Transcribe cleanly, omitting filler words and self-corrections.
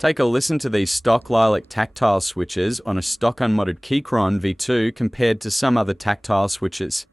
Take a listen to these stock Lilac tactile switches on a stock unmodded Keychron V2 compared to some other tactile switches.